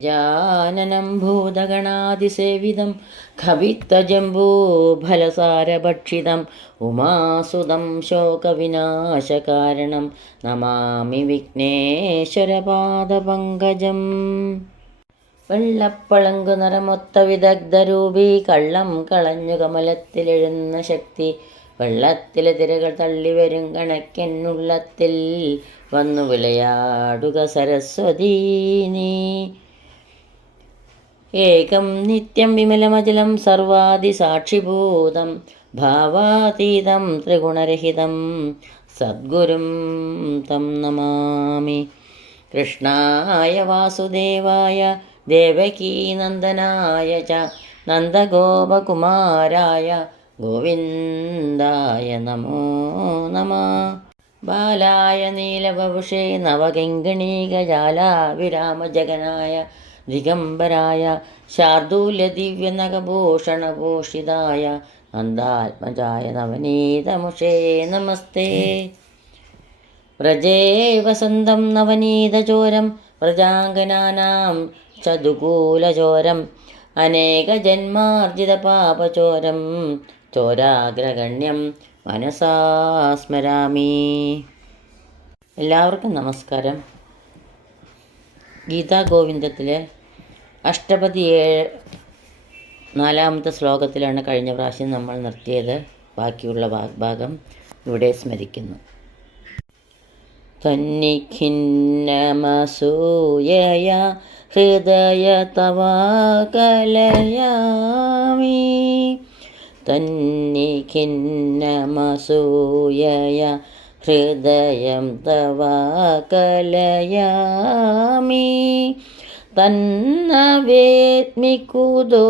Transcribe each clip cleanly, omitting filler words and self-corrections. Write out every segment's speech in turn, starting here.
ഗജാനനം ഭൂതഗണാതിസേവിതം കവിത്തജംബൂഫലസാരഭക്ഷിതം ഉമാസുതം ശോകവിനാശകാരണം നമാമി വിഘ്നേശ്വരപാദപങ്കജം. വെള്ളപ്പളങ്കു നിറമൊത്ത വിദഗ്ധരൂപി കള്ളം കളഞ്ഞു കമലത്തിലെഴുന്ന ശക്തി വെള്ളത്തിലെ തിരകൾ തള്ളിവരും കണക്കെന്നുള്ളത്തിൽ വന്നു വിളയാടുക സരസ്വതീ നീ. ഏകം നിത്യം വിമലമചലം സർവാദിസാക്ഷിഭൂതം ഭാവാതീതം ത്രിഗുണരഹിതം സദ്ഗുരും തം നമാമി. കൃഷ്ണായ വാസുദേവായ ദേവകീനന്ദനായ ച നന്ദഗോപകുമാരായ ഗോവിന്ദായ നമോ നമഃ. ബാലായ നീലവപുഷേ നവകിങ്കണീകജാലാവിരാമജഗനായ ദിഗംബരായ ശാർദൂല്യദിവ്യനഖഭൂഷണഭൂഷിതായ നന്ദാത്മജായ നവനീതമുഷേ നമസ്തേ. വ്രജേ വസന്തം നവനീതചോരം വ്രജാംഗനാനാം ചതുകൂലചോരം അനേകജന്മാർജിതപാപചോരം ചോരാഗ്രഗണ്യം മനസാ സ്മരാമി. എല്ലാവർക്കും നമസ്കാരം. ഗീതാഗോവിന്ദത്തിലെ അഷ്ടപതി 4-ാമത്തെ ശ്ലോകത്തിലാണ് കഴിഞ്ഞ പ്രാവശ്യം നമ്മൾ നിർത്തിയത്. ബാക്കിയുള്ള ഭാഗം ഇവിടെ സ്മരിക്കുന്നു. തന്നിഖിന്നമസൂയയ ഹൃദയ തവ കലയാമി. തന്നിഖിന്നമസൂയയ ഹൃദയം തവ കലയാമി. തന്നവേദ്മി കുതോ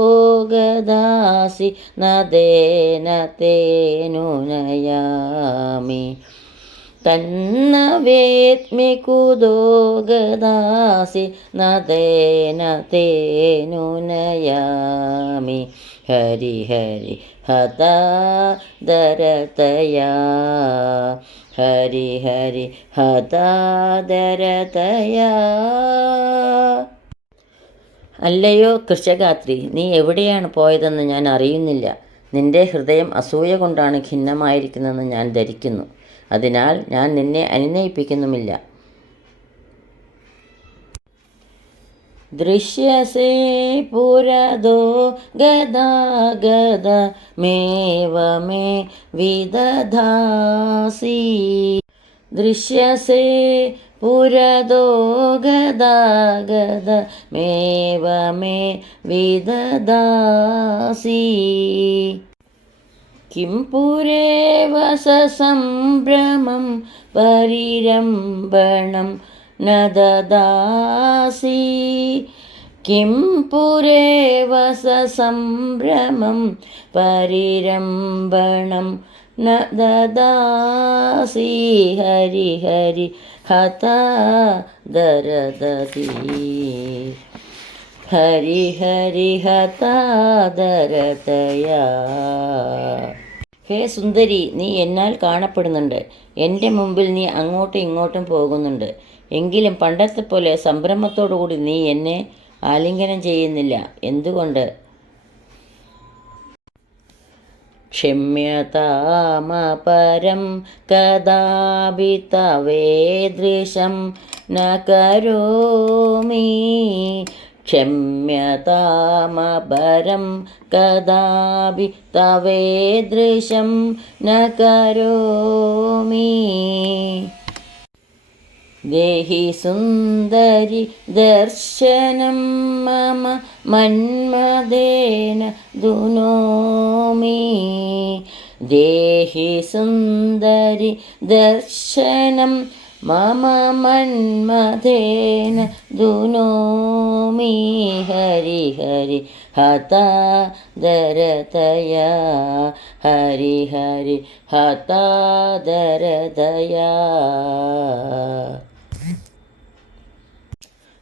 ഗദാസി നദേന തേനുനയാമി. തന്നവേദ്മി കുതോ ഗദാസി നദേന തേനുനയാമി. ഹരി ഹരി ഹതാ ദരതയാ ഹരി ഹരി ഹതാ ദരതയാ. അല്ലയോ കൃഷഗാത്രി, നീ എവിടെയാണ് പോയതെന്ന് ഞാൻ അറിയുന്നില്ല. നിന്റെ ഹൃദയം അസൂയ കൊണ്ടാണ് ഖിന്നമായിരിക്കുന്നതെന്ന് ഞാൻ ധരിക്കുന്നു. അതിനാൽ ഞാൻ നിന്നെ അനുനയിപ്പിക്കുന്നുമില്ല. ദൃശ്യസേ പുരദോ ഗദാഗദ മേവമേ വിദധാസി. ദൃശ്യസേ പുരദോ ഗദാഗദ മേവമേ വിദധാസി. കിം പുരേവ സസംഭ്രമം പരിരംഭണം ന ദദാസി. കിം പുരേവ സസംഭ്രമം പരിരംഭണം ന ദദാസി. ഹരി ഹരി ഹതാ ദരദതി ഹരി ഹരി ഹതാ ദരതയാ. ഹേ സുന്ദരി, നീ എന്നാൽ കാണപ്പെടുന്നുണ്ട്. എൻ്റെ മുമ്പിൽ നീ അങ്ങോട്ടും ഇങ്ങോട്ടും പോകുന്നുണ്ട്. എങ്കിലും പണ്ടത്തെ പോലെ സംഭ്രമത്തോടുകൂടി നീ എന്നെ ആലിംഗനം ചെയ്യുന്നില്ല. എന്തുകൊണ്ട്? ക്ഷമ്യതാമപരം കദാപി തവേദൃശം ന കരോമി. ക്ഷമ്യതാമപരം കദാപി തവേദൃശം ന കരോമി. ദേഹി സുന്ദരി ദർശനം മമ മന്മദേന ദുനോമി. ദേഹി സുന്ദരി ദർശനം മമ മന്മദേന ദുനോമി. ഹരി ഹരി ഹതാ ദരതയാ ഹരി ഹരി ഹതാ ദരതയാ.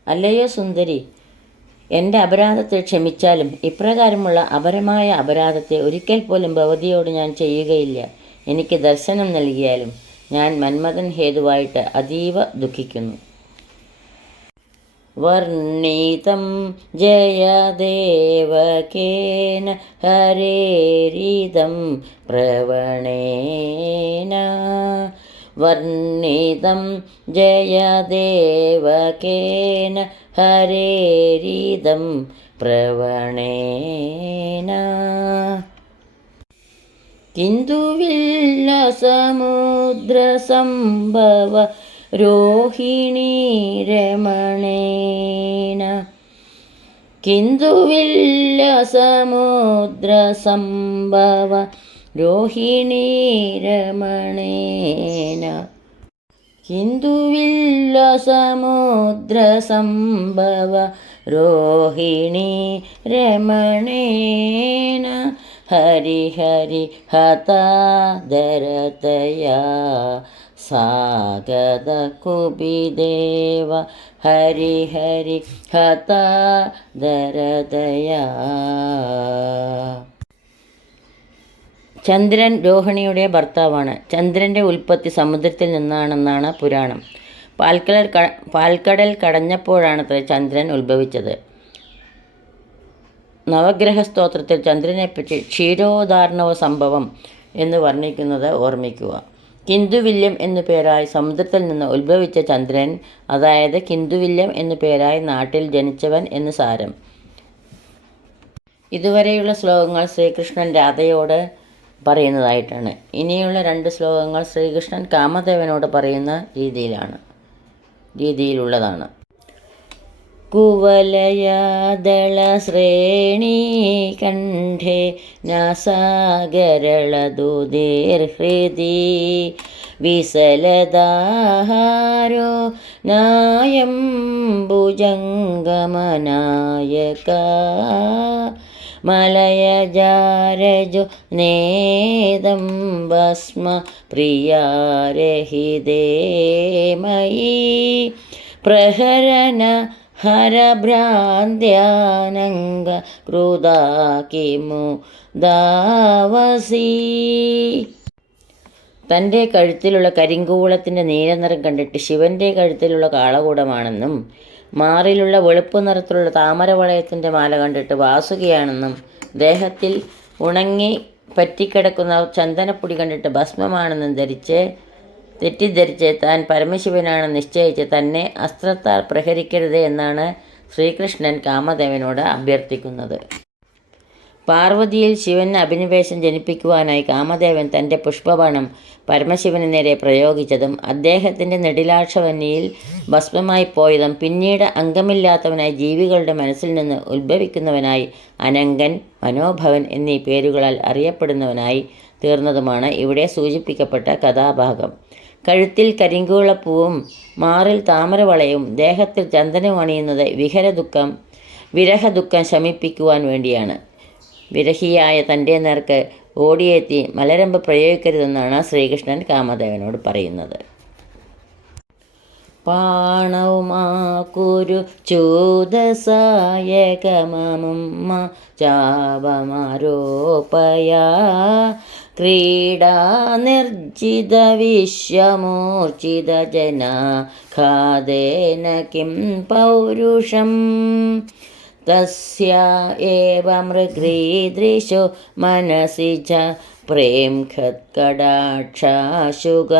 അല്ലയോ സുന്ദരി, എൻ്റെ അപരാധത്തെ ക്ഷമിച്ചാലും ഇപ്രകാരമുള്ള അപരമായ അപരാധത്തെ ഒരിക്കൽ പോലും ഭവതിയോട് ഞാൻ ചെയ്യുകയില്ല. എനിക്ക് ദർശനം നൽകിയാലും ഞാൻ മന്മഥൻ ഹേതുവായിട്ട് അതീവ ദുഃഖിക്കുന്നു. വർണ്ണിതം ജയദേവകേന ഹരേരിതം പ്രവണേന. വർണ്ണിതം ജയദേവകേന ഹരേരിതം പ്രവണേന. കിന്തു വില്ലസമുദ്രസംഭവ രോഹിണീ രമണേന. കിന്തു വില്ലസമുദ്രസംഭവ രോഹിണീ രമണേന. കിന്തു വില്ലസമുദ്രസംഭവ രോഹിണീ രമണേന. ഹരിഹരി ഹതാദരതയാ സാഗത കുപിദേവ. ഹരിഹരി ഹതാദരതയാ. ചന്ദ്രൻ രോഹിണിയുടെ ഭർത്താവാണ്. ചന്ദ്രൻ്റെ ഉൽപ്പത്തി സമുദ്രത്തിൽ നിന്നാണെന്നാണ് പുരാണം. പാൽക്കടൽ കടഞ്ഞപ്പോഴാണത്രേ ചന്ദ്രൻ ഉത്ഭവിച്ചത്. നവഗ്രഹ സ്തോത്രത്തിൽ ചന്ദ്രനെപ്പറ്റി ക്ഷീരോദാർണവ സംഭവം എന്ന് വർണ്ണിക്കുന്നത് ഓർമ്മിക്കുക. കിന്ദുവില്യം എന്നു പേരായി സമുദ്രത്തിൽ നിന്ന് ഉത്ഭവിച്ച ചന്ദ്രൻ, അതായത് കിന്ദുവില്യം എന്നു പേരായി നാട്ടിൽ ജനിച്ചവൻ എന്ന് സാരം. ഇതുവരെയുള്ള ശ്ലോകങ്ങൾ ശ്രീകൃഷ്ണൻ രാധയോട് പറയുന്നതായിട്ടാണ്. ഇനിയുള്ള 2 ശ്ലോകങ്ങൾ ശ്രീകൃഷ്ണൻ കാമദേവനോട് പറയുന്ന രീതിയിലുള്ളതാണ്. കുവലയാദളശ്രേണീ കണ്ഠേ നാസാഗരളദുദീർഹൃദി വിസലദാഹാരോ നായം ഭുജംഗമനായക. മലയജാരജോ നേദം ഭസ്മ പ്രിയാരഹിതേ മയി. പ്രഹരന ഹരഭ്രാന്ത്യാനംഗ ക്രുധാ കിമു ദാവസി. തൻ്റെ കഴുത്തിലുള്ള കരിങ്കൂളത്തിൻ്റെ നീലനിറം കണ്ടിട്ട് ശിവൻ്റെ കഴുത്തിലുള്ള കാളകൂടമാണെന്നും മാറിലുള്ള വെളുപ്പ് നിറത്തിലുള്ള താമരവളയത്തിൻ്റെ മാല കണ്ടിട്ട് വാസുകിയാണെന്നും ദേഹത്തിൽ ഉണങ്ങി പറ്റിക്കിടക്കുന്ന ചന്ദനപ്പൊടി കണ്ടിട്ട് ഭസ്മമാണെന്നും തെറ്റിദ്ധരിച്ച് താൻ പരമശിവനാണെന്ന് നിശ്ചയിച്ച് തന്നെ അസ്ത്രത്താൽ പ്രഹരിക്കരുത് എന്നാണ് ശ്രീകൃഷ്ണൻ കാമദേവനോട് അഭ്യർത്ഥിക്കുന്നത്. പാർവതിയിൽ ശിവന് അഭിനിവേശം ജനിപ്പിക്കുവാനായി കാമദേവൻ തൻ്റെ പുഷ്പബാണം പരമശിവന് നേരെ പ്രയോഗിച്ചതും അദ്ദേഹത്തിൻ്റെ നെടിലാക്ഷവന്നിയിൽ ഭസ്മമായി പോയതും പിന്നീട് അംഗമില്ലാത്തവനായി ജീവികളുടെ മനസ്സിൽ നിന്ന് ഉത്ഭവിക്കുന്നവനായി അനങ്കൻ, മനോഭവൻ എന്നീ പേരുകളാൽ അറിയപ്പെടുന്നവനായി തീർന്നതുമാണ് ഇവിടെ സൂചിപ്പിക്കപ്പെട്ട കഥാഭാഗം. കഴുത്തിൽ കരിങ്കൂളപ്പൂവും മാറിൽ താമരവളയും ദേഹത്തിൽ ചന്ദനവും അണിയുന്നത് വിരഹദുഃഖം ശമിപ്പിക്കുവാൻ വേണ്ടിയാണ്. വിരഹിയായ തൻ്റെ നേർക്ക് ഓടിയെത്തി മലരമ്പ് പ്രയോഗിക്കരുതെന്നാണ് ശ്രീകൃഷ്ണൻ കാമദേവനോട് പറയുന്നത്. പാണൗമാകുരു ചൂദസായകമമുമ്മ ചാപമാരോപയാ ക്രീഡാ നിർജിത വിശ്വമൂർച്ഛിത ജനാ ഖാദേന കിം പൗരുഷം. തസ്യാ ഏവ മൃഗീദൃശോ മനസി ച പ്രേം ഖത്കടാക്ഷാശുക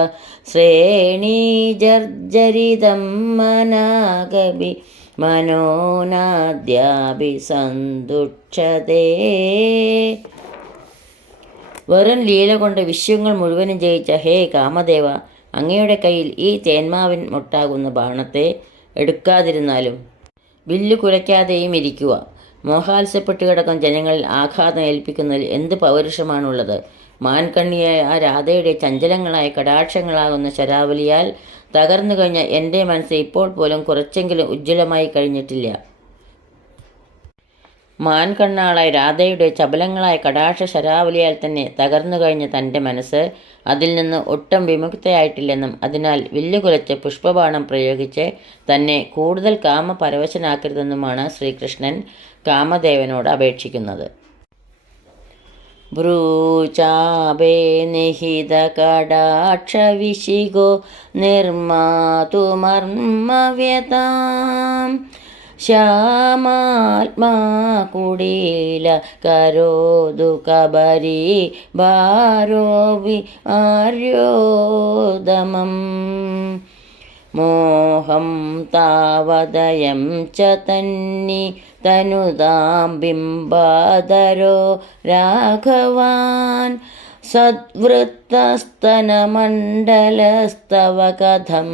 ശ്രേണീജർജരിതം മനാഗഭി മനോനാദ്യാഭി സന്തുക്ഷതേ. വെറും ലീല കൊണ്ട് വിശ്വങ്ങൾ മുഴുവനും ജയിച്ച ഹേ കാമദേവ, അങ്ങയുടെ കയ്യിൽ ഈ തേന്മാവിൻ മൊട്ടാകുന്ന ബാണത്തെ എടുക്കാതിരുന്നാലും വില്ലു കുലയ്ക്കാതെയും ഇരിക്കുക. മോഹാത്സ്യപ്പെട്ടു കിടക്കുന്ന ജനങ്ങളിൽ ആഘാതം ഏൽപ്പിക്കുന്നതിൽ എന്ത് പൗരുഷമാണുള്ളത്? മാൻകണ്ണിയായ ആ രാധയുടെ ചഞ്ചലങ്ങളായ കടാക്ഷങ്ങളാകുന്ന ശരാവലിയാൽ തകർന്നു കഴിഞ്ഞ എൻ്റെ മനസ്സ് ഇപ്പോൾ പോലും കുറച്ചെങ്കിലും ഉജ്ജ്വലമായി കഴിഞ്ഞിട്ടില്ല. മാൻകണ്ണാളായ രാധയുടെ ചപലങ്ങളായ കടാക്ഷ ശരാവലിയാൽ തന്നെ തകർന്നു കഴിഞ്ഞ തൻ്റെ മനസ്സ് അതിൽ നിന്ന് ഒട്ടും വിമുക്തയായിട്ടില്ലെന്നും അതിനാൽ വില്ലുകുലച്ച് പുഷ്പബാണം പ്രയോഗിച്ച് തന്നെ കൂടുതൽ കാമപരവശനാക്കരുതെന്നുമാണ് ശ്രീകൃഷ്ണൻ കാമദേവനോട് അപേക്ഷിക്കുന്നത്. ഭ്രൂചാപേ നിഹിത കടാക്ഷവിശിഖോ നിർമാതുമർമ്മവ്യതാം ശ്യാമാത്മാ കുടീല കരോതു കബരീ ഭാരോവി ആര്യോദമം മോഹം താവദയം ച തന്നി തനുതാം ബിംബാദരോ രാഘവാൻ സദ്വൃത്തസ്തനമണ്ഡലസ്തവ കഥം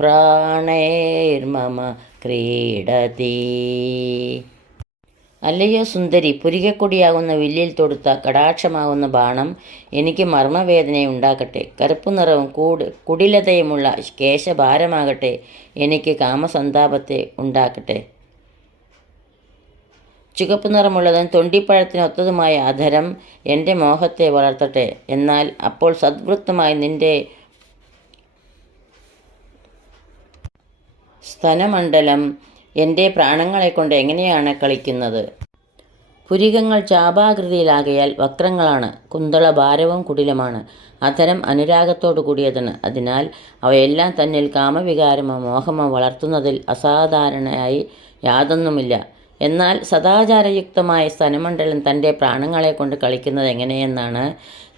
പ്രാണൈർമമ ക്രീഡതി. അല്ലയോ സുന്ദരി, പുരികക്കൊടിയാകുന്ന വില്ലിൽ തൊടുത്ത കടാക്ഷമാകുന്ന ബാണം എനിക്ക് മർമ്മവേദനയുണ്ടാക്കട്ടെ. കറുപ്പു നിറവും കുടിലതയുമുള്ള കേശഭാരമാകട്ടെ എനിക്ക് കാമസന്താപത്തെ ഉണ്ടാക്കട്ടെ. ചുവപ്പ് നിറമുള്ളതും തൊണ്ടിപ്പഴത്തിനൊത്തതുമായ അധരം എൻ്റെ മോഹത്തെ വളർത്തട്ടെ. എന്നാൽ അപ്പോൾ സദ്വൃത്തമായി നിന്റെ സ്തനമണ്ഡലം എൻ്റെ പ്രാണങ്ങളെക്കൊണ്ട് എങ്ങനെയാണ് കളിക്കുന്നത്? പുരികങ്ങൾ ചാപാകൃതിയിലാകയാൽ വക്രങ്ങളാണ്. കുന്തള ഭാരവും കുടിലമാണ്. അധരം അനുരാഗത്തോടു കൂടിയതാണ്. അതിനാൽ അവയെല്ലാം തന്നിൽ കാമവികാരമോ മോഹമോ വളർത്തുന്നതിൽ അസാധാരണയായി യാതൊന്നുമില്ല. എന്നാൽ സദാചാരയുക്തമായ സ്തനമണ്ഡലം തൻ്റെ പ്രാണങ്ങളെക്കൊണ്ട് കളിക്കുന്നത് എങ്ങനെയെന്നാണ്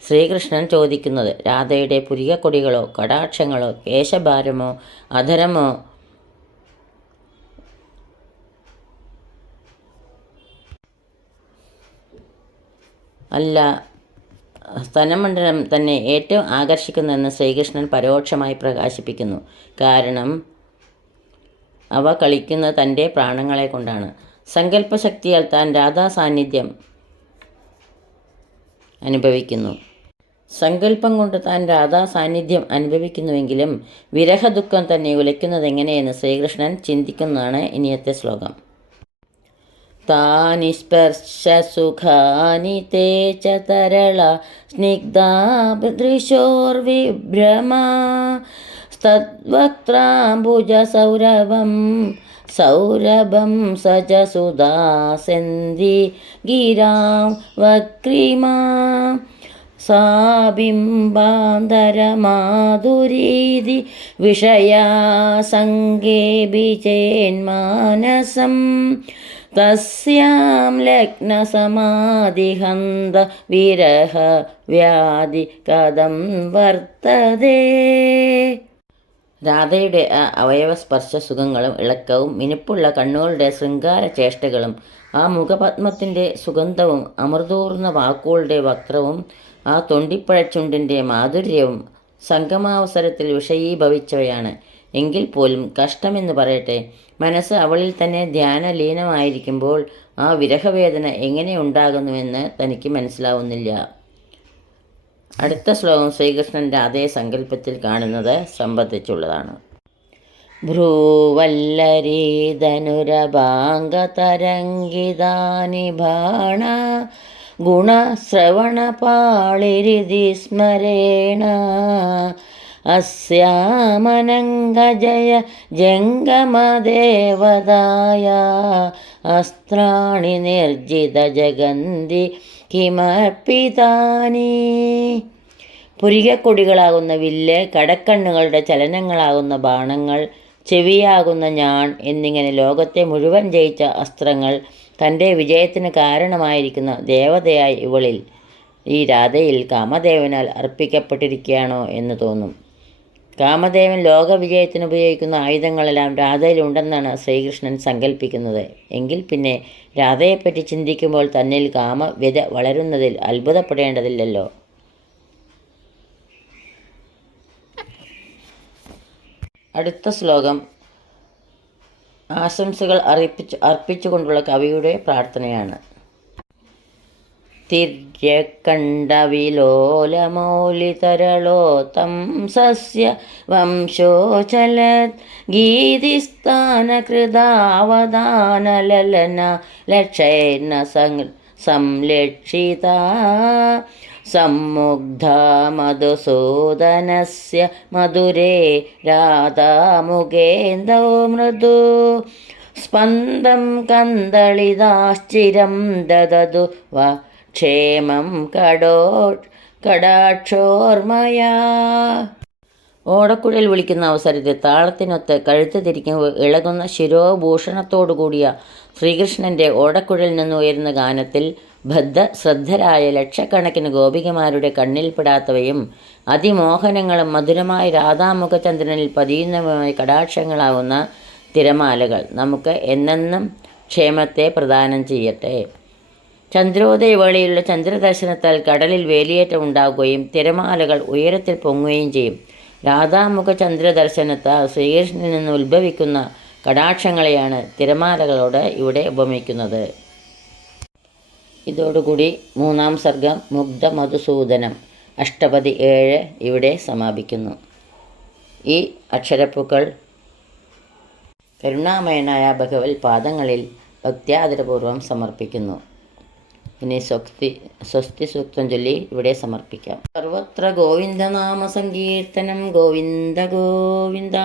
ശ്രീകൃഷ്ണൻ ചോദിക്കുന്നത്. രാധയുടെ പുരികക്കൊടികളോ കടാക്ഷങ്ങളോ കേശഭാരമോ അധരമോ അല്ല, സ്തനമണ്ഡലം തന്നെ ഏറ്റവും ആകർഷിക്കുന്നതെന്ന് ശ്രീകൃഷ്ണൻ പരോക്ഷമായി പ്രകാശിപ്പിക്കുന്നു. കാരണം അവ കളിക്കുന്നത് തൻ്റെ പ്രാണങ്ങളെ കൊണ്ടാണ്. സങ്കല്പശക്തിയാൽ താൻ രാധാസാന്നിധ്യം അനുഭവിക്കുന്നു. സങ്കല്പം കൊണ്ട് താൻ രാധാസാന്നിധ്യം അനുഭവിക്കുന്നുവെങ്കിലും വിരഹദുഃഖം തന്നെ ഉലയ്ക്കുന്നതെങ്ങനെയെന്ന് ശ്രീകൃഷ്ണൻ ചിന്തിക്കുന്നതാണ് ഇനിയത്തെ ശ്ലോകം. താനി സ്പർശസുഖാനി തേ ച തരള സ്നിഗ്ധാദൃശോർവിഭ്രമാ തദ്വക്ത്രാംബുജസൗരഭം സൗരഭം സജ സുധാസന്തി ഗിരാം വക്രീമാ സാ ബിംബാന്തരമാധുരീതി വിഷയാ സങ്കേബിചേന്മാനസം തസ്യാം ലഗ്നസമാധിഹന്ത വിരഹ വ്യാധി കഥം വർത്തതേ. രാധയുടെ ആ അവയവസ്പർശ സുഖങ്ങളും ഇളക്കവും മിനുപ്പുള്ള കണ്ണുകളുടെ ശൃംഗാര ചേഷ്ടകളും ആ മുഖപത്മത്തിൻ്റെ സുഗന്ധവും അമൃതൂർന്ന വാക്കുകളുടെ വക്രവും ആ തൊണ്ടിപ്പഴച്ചുണ്ടിൻ്റെ മാധുര്യവും സംഗമാവസരത്തിൽ വിഷയീഭവിച്ചവയാണ്. എങ്കിൽ പോലും കഷ്ടമെന്ന് പറയട്ടെ, മനസ്സ് അവളിൽ തന്നെ ധ്യാനലീനമായിരിക്കുമ്പോൾ ആ വിരഹവേദന എങ്ങനെ ഉണ്ടാകുന്നുവെന്ന് തനിക്ക് മനസ്സിലാവുന്നില്ല. അടുത്ത ശ്ലോകം ശ്രീകൃഷ്ണൻ്റെ അതേ സങ്കല്പത്തിൽ കാണുന്നത് സംബന്ധിച്ചുള്ളതാണ്. ഭ്രൂവല്ലരീധനുരഭാംഗതരംഗിതാനി ബാണ ഗുണശ്രവണപാളിരിതി സ്മരേണ അസ്യാമനംഗജയ ജംഗമദേവതായ അസ്ത്രാണി നിർജിത ജഗന്തി കിമർപ്പിതാനി. പുരികക്കൊടികളാകുന്ന വില്ല്, കടക്കണ്ണുകളുടെ ചലനങ്ങളാകുന്ന ബാണങ്ങൾ, ചെവിയാകുന്ന ഞാൺ എന്നിങ്ങനെ ലോകത്തെ മുഴുവൻ ജയിച്ച അസ്ത്രങ്ങൾ തൻ്റെ വിജയത്തിന് കാരണമായിരിക്കുന്ന ദേവതയായി ഇവളിൽ, ഈ രാധയിൽ കാമദേവനാൽ അർപ്പിക്കപ്പെട്ടിരിക്കുകയാണോ എന്ന് തോന്നും. കാമദേവൻ ലോകവിജയത്തിന് ഉപയോഗിക്കുന്ന ആയുധങ്ങളെല്ലാം രാധയിലുണ്ടെന്നാണ് ശ്രീകൃഷ്ണൻ സങ്കല്പിക്കുന്നത്. എങ്കിൽ പിന്നെ രാധയെപ്പറ്റി ചിന്തിക്കുമ്പോൾ തന്നിൽ കാമവ്യത വളരുന്നതിൽ അത്ഭുതപ്പെടേണ്ടതില്ലല്ലോ. അടുത്ത ശ്ലോകം ആശംസകൾ അർപ്പിച്ചുകൊണ്ടുള്ള കവിയുടെ പ്രാർത്ഥനയാണ്. തിര്യക്കണ്ഠവിലോലമൗലിതരളോത്തം സസ്യ വംശോചലത് ഗീതിസ്ഥാനകൃതാവധാനലലന ലക്ഷൈർന സംലക്ഷിത സമ്മുഗ്ധാ മധുസൂദനസ്യ മധുരേ രാധാമുഖേന്ദോ മൃദു സ്പന്ദം കന്ദളിതാശ്ചിരം ദദതു വ ക്ഷേമം കടാക്ഷോർമയാ. ഓടക്കുഴൽ വിളിക്കുന്ന അവസരത്തിൽ താളത്തിനൊത്ത് കഴുത്ത് തിരിക്കുമ്പോൾ ഇളകുന്ന ശിരോഭൂഷണത്തോടു കൂടിയ ശ്രീകൃഷ്ണൻ്റെ ഓടക്കുഴലിൽ നിന്ന് ഉയരുന്ന ഗാനത്തിൽ ശ്രദ്ധരായ ലക്ഷക്കണക്കിന് ഗോപികമാരുടെ കണ്ണിൽപ്പെടാത്തവയും അതിമോഹനങ്ങളും മധുരമായ രാധാമുഖചന്ദ്രനിൽ പതിയുന്നവയുമായ കടാക്ഷങ്ങളാവുന്ന തിരമാലകൾ നമുക്ക് എന്നെന്നും ക്ഷേമത്തെ പ്രദാനം ചെയ്യട്ടെ. ചന്ദ്രോദയവേളയിലുള്ള ചന്ദ്രദർശനത്താൽ കടലിൽ വേലിയേറ്റം ഉണ്ടാകുകയും തിരമാലകൾ ഉയരത്തിൽ പൊങ്ങുകയും ചെയ്യും. രാധാമുഖ ചന്ദ്രദർശനത്താൽ ശ്രീകൃഷ്ണനിൽ നിന്ന് ഉത്ഭവിക്കുന്ന കടാക്ഷങ്ങളെയാണ് തിരമാലകളോട് ഇവിടെ ഉപമിക്കുന്നത്. ഇതോടുകൂടി 3-ാം സർഗം മുഗ്ധ മധുസൂദനം അഷ്ടപതി 7 ഇവിടെ സമാപിക്കുന്നു. ഈ അക്ഷരപ്പൂക്കൾ കരുണാമയനായ ഭഗവത് പാദങ്ങളിൽ ഭക്ത്യാദരപൂർവ്വം സമർപ്പിക്കുന്നു. ഇനി സ്വസ്തി സൂക്തം ചൊല്ലി ഇവിടെ സമർപ്പിക്കാം. സർവത്ര ഗോവിന്ദനാമ സങ്കീർത്തനം ഗോവിന്ദ ഗോവിന്ദ.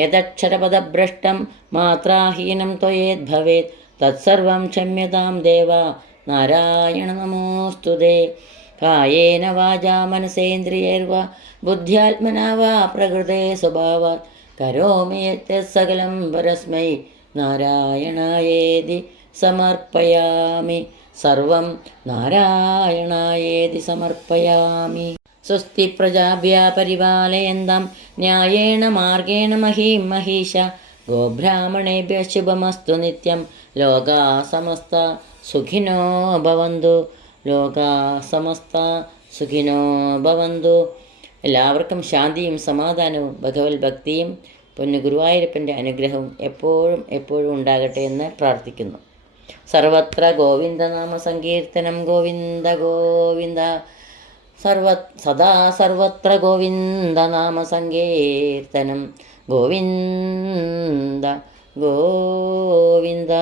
യദക്ഷരപദഭ്രഷ്ടം മാത്രാഹീനം ത്വയേദ് ഭവേത് തത്സർവം ക്ഷമ്യതാം ദേവ നാരായണ നമോസ്തുതേ. കായേന വാചാ മനസേന്ദ്രിയൈർവാ ബുദ്ധ്യാത്മനാ വാ പ്രകൃതേ സ്വഭാവാത് കരോമി യത്യത് സകലം പരസ്മൈ നാരായണായേതി സമർപ്പയാമി. സർവം നാരായണായേതി സമർപ്പയാമി. സ്വസ്തി പ്രജാഭ്യാ പരിപാലയന്താം ന്യായേണ മാർഗേണ മഹീം മഹീശ. ഗോബ്രാഹ്മണേഭ്യ ശുഭമസ്തു നിത്യം. ലോകാ സമസ്ത സുഖിനോ ഭവന്തു. ലോകാ സമസ്ത സുഖിനോ ഭവന്തു. എല്ലാവർക്കും ശാന്തിയും സമാധാനവും ഭഗവത് ഭക്തിയും പൊന്നു ഗുരുവായൂരപ്പൻ്റെ അനുഗ്രഹവും എപ്പോഴും ഉണ്ടാകട്ടെ എന്ന് പ്രാർത്ഥിക്കുന്നു. സർവത്ര ഗോവിന്ദനാമ സങ്കീർത്തനം ഗോവിന്ദ ഗോവിന്ദ. സദാ സർവത്ര ഗോവിന്ദനാമ സങ്കീർത്തനം ഗോവിന്ദ ഗോവിന്ദ.